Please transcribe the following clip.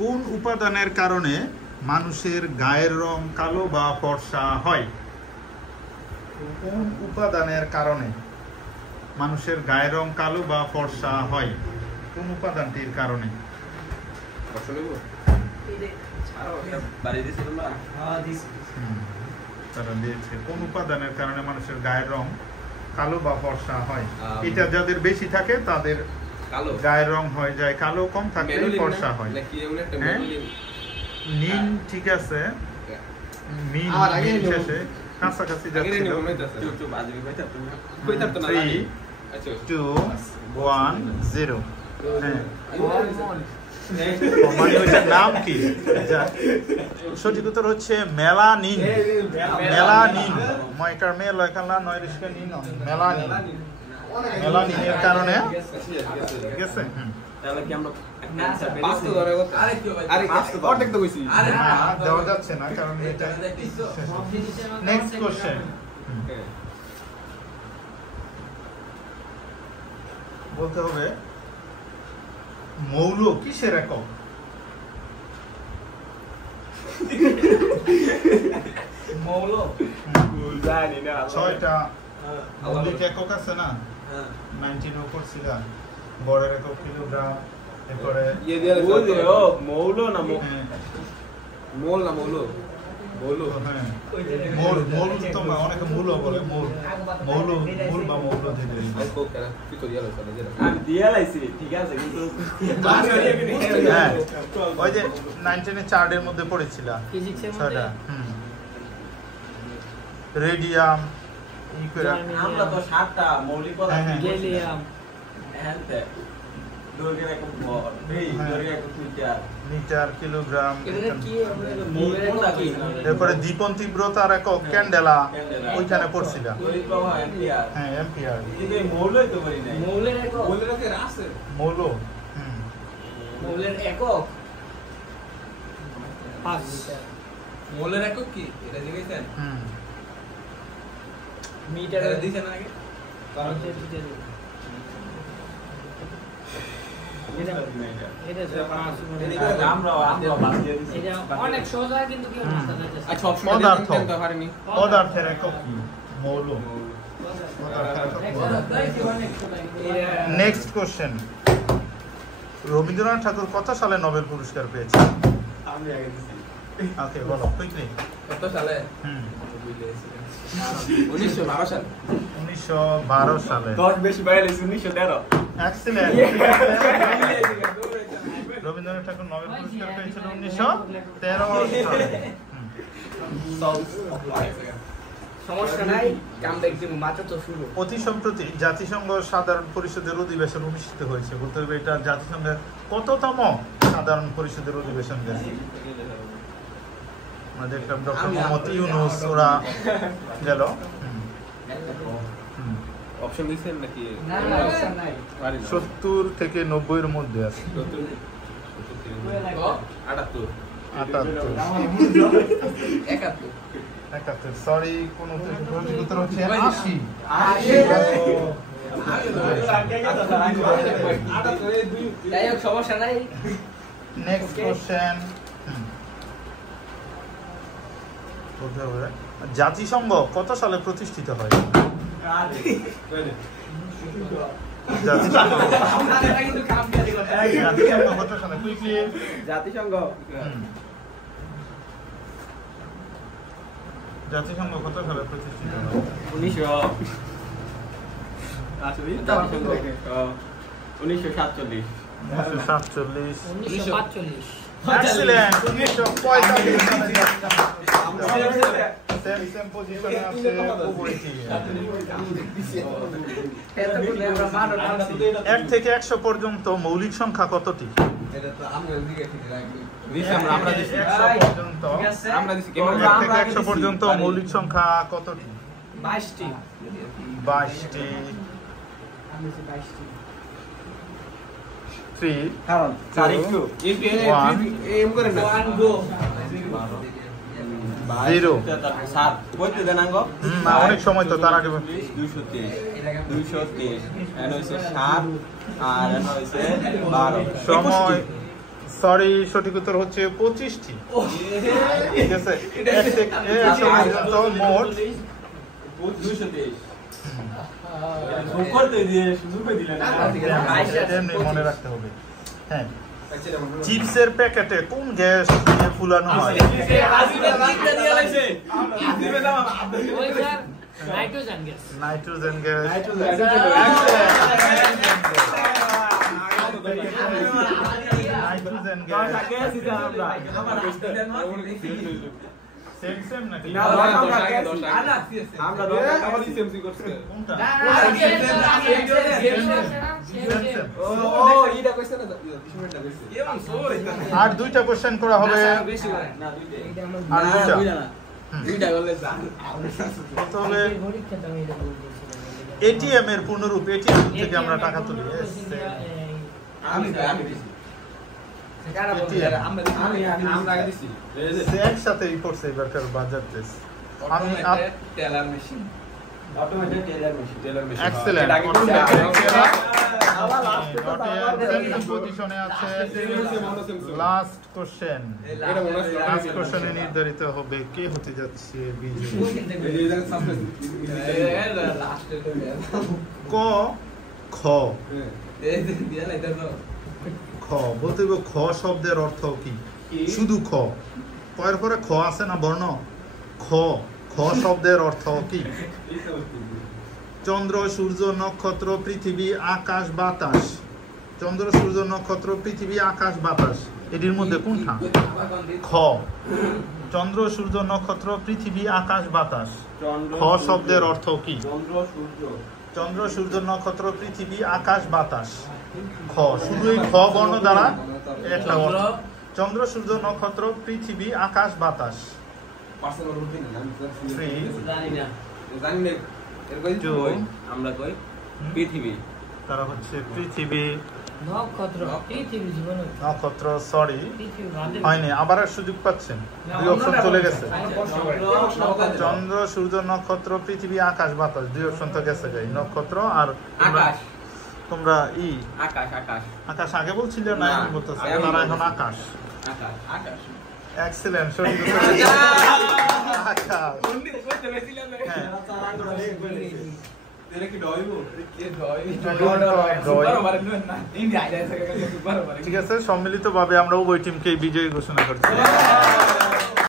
কোন উপাদানের কারণে মানুষের গায়ের রং কালো বা ফর্সা হয়? কোন উপাদানের কারণে মানুষের গায়ের রং কালো বা ফর্সা হয়? কোন উপাদানটির কারণে? কোন উপাদানের কারণে মানুষের গায়ের রং কালো বা ফর্সা হয়? এটা যাদের বেশি থাকে তাদের গায়ের রং হয়ে যায় কালো, কম থাকলে ফর্সা হয়। নীল ঠিক আছে, মিন শেষে কাছাকাছি যাচ্ছিল। 3, 2, 1, 0। নাম কি? সঠিক উত্তর হচ্ছে মেলানিন। মেলানিন ময়কার মেল এখানে নয় রিস্কা নিন মেলানিন। মেলানিনের কারণে গেছে। তাহলে কি আমরা দেওয়া যাচ্ছে না কারণ এটা। নেক্সট কোশ্চেন বলতে হবে মৌল কিসের একক? মৌল জানি না। 6টা মৌলিক একক আছে না? 19 পড়ছিল। বড়ের একক কিলোগ্রাম, এরপরে মৌল না মোল না মৌল মৌল। হ্যাঁ মোল মোল তো অনেকে মৌল বলে। মোল মৌল মূল বা মৌল দিবে। আমি দিয়া লাইছি ঠিক আছে কিন্তু হ্যাঁ ওই যে 19 এর চার্টের মধ্যে পড়েছিল ফিজিক্সের মধ্যে। রেডিয়াম আমরা তো 7টা মৌলিক পদার্থ গ্যালিয়াম হ্যাঁ দৈর্ঘ্যের একক ভর দৈর্ঘ্যের একক মিটার কিলোগ্রাম। এরপরে দীপন তীব্রতার একক ক্যান্ডেলা ওইখানে পড়ছিল। হ্যাঁ এম্পিয়ার। মৌলই তো বলি নাই। মৌলের একক আছে মৌল। মৌলের একক মৌলের একক কি এটা দেখেছেন? মিটার দিছেন আগে কারণ পদার্থের একক কি? মৌল। নেক্সট কোশ্চেন রবীন্দ্রনাথ ঠাকুর কত সালে নোবেল পুরস্কার পেয়েছেন? ওকে বলো কুইকলি। কত সালে? 1912 সালে। 1912 সালে। 10 বেশি বাইরে 1913। এক্সিলেন্ট। রবীন্দ্রনাথ ঠাকুর নোবেল পুরস্কার পেয়েছিলেন 1913 সালে। সমস্যা নাই, কামব্যাক দিব মাত্র তো শুরু। অতি সম্প্রতি জাতিসংঘ সাধারণ পরিষদের অধিবেশন অনুষ্ঠিত হয়েছে। বলতে হবে এটা জাতিসংঘের কততম সাধারণ পরিষদের অধিবেশন গেছে? আমাদের ডক্টর মোহাম্মদ ইউনূস ওরা গেল। অপশন দিছেন নাকি? না অপশন নাই। 70 থেকে 90 এর মধ্যে আছে। 78 71 সরি কোন উত্তর হচ্ছে 80। যাই হোক সমস্যা নাই। নেক্সট কোশ্চেন জাতিসংঘ কত সালে প্রতিষ্ঠিত হয়? জাতিসংঘ কত সালে? কুইকলি। জাতিসংঘ কত সালে প্রতিষ্ঠিত হয়? 1947। 1945। এক্সিলেন্ট। 1945 সালে সেম পজিশনে আছে উপরেটি। 1 থেকে 100 পর্যন্ত মৌলিক সংখ্যা কতটি? এটা তো আমরা দিকে ঠিক রাখি। আমরা দিছি 100 পর্যন্ত। আমরা দিছি 1 থেকে 100 পর্যন্ত মৌলিক সংখ্যা কতটি? 22টি। 22টি। আমি দিছি 22টি। 3 কারণ 4 একটু এম করে না 1 গো 0 7 কইতে দেন আঙ্গ না অনেক সময় তো তার আগে 223 এন হইছে 7 আর এন হইছে 12 সময় সরি, সঠিক উত্তর হচ্ছে 25টি। ঠিক আছে, তো মোট 223 মনে রাখতে হবে। হ্যাঁ, চিপসের প্যাকেটে কোন গ্যাস দিয়ে ফুলানো হয়? Nitrogen gas. Nitrogen gas. Nitrogen gas. Same same নাকি? কোনটা? আর দুইটা কোশ্চেন করা হবে। আর দুইটা তবে এটিএম এর পূর্ণরূপ, এটিএম থেকে আমরা টাকা তুলি। একসাথে পড়ছে এবারকার বাজার টেস্ট। আমি teller machine. Automated teller machine. Excellent. পজিশনে আছে। Last question. লাস্ট কোশ্চেনে নির্ধারিত হবে কে হতে যাচ্ছে বিজয়ী। ক খ খ বলতে হবে। খ শব্দের অর্থ কি? শুধু খ, কয়ের পরে খ আছে না বর্ণ। খ খ শব্দের অর্থ কি? চন্দ্র, সূর্য, নক্ষত্র, পৃথিবী, আকাশ, বাতাস। চন্দ্র, সূর্য, নক্ষত্র, পৃথিবী, আকাশ, বাতাস, এটির মধ্যে কোনটা? খ। চন্দ্র, সূর্য, নক্ষত্র, পৃথিবী, আকাশ, বাতাস। খ শব্দের অর্থ কি? চন্দ্র, সূর্য, নক্ষত্র, পৃথিবী, আকাশ, বাতাস। খ, শুধু এই খ বর্ণ দ্বারা একটা অর্থ। চন্দ্র, সূর্য, নক্ষত্র, পৃথিবী, আকাশ, বাতাস। 3 2 আমরা কই পৃথিবী। তারা হচ্ছে পৃথিবী, নক্ষত্র, পৃথিবী, জীবন, নক্ষত্র। সরি, পৃথিবী বাদে হয়নি, আবার আর সুযোগ পাচ্ছেন। দুই অপশন চলে গেছে। চন্দ্র, সূর্য, নক্ষত্র, পৃথিবী, আকাশ, বাতাস, দুই অপশন তো গেছে। যাই নক্ষত্র আর আকাশ। তোমরা আকাশ। আকাশ আকাশ আগে বলছিলে না? এখন বলতেছে তারা এখন আকাশ। আকাশ। আকাশ। এক্সেলেন্ট, সঠিক উত্তর আকাশ। হ্যাঁ, ঠিক আছে, সম্মিলিতভাবে আমরা উভয় টিমকে বিজয়ী ঘোষণা করছি।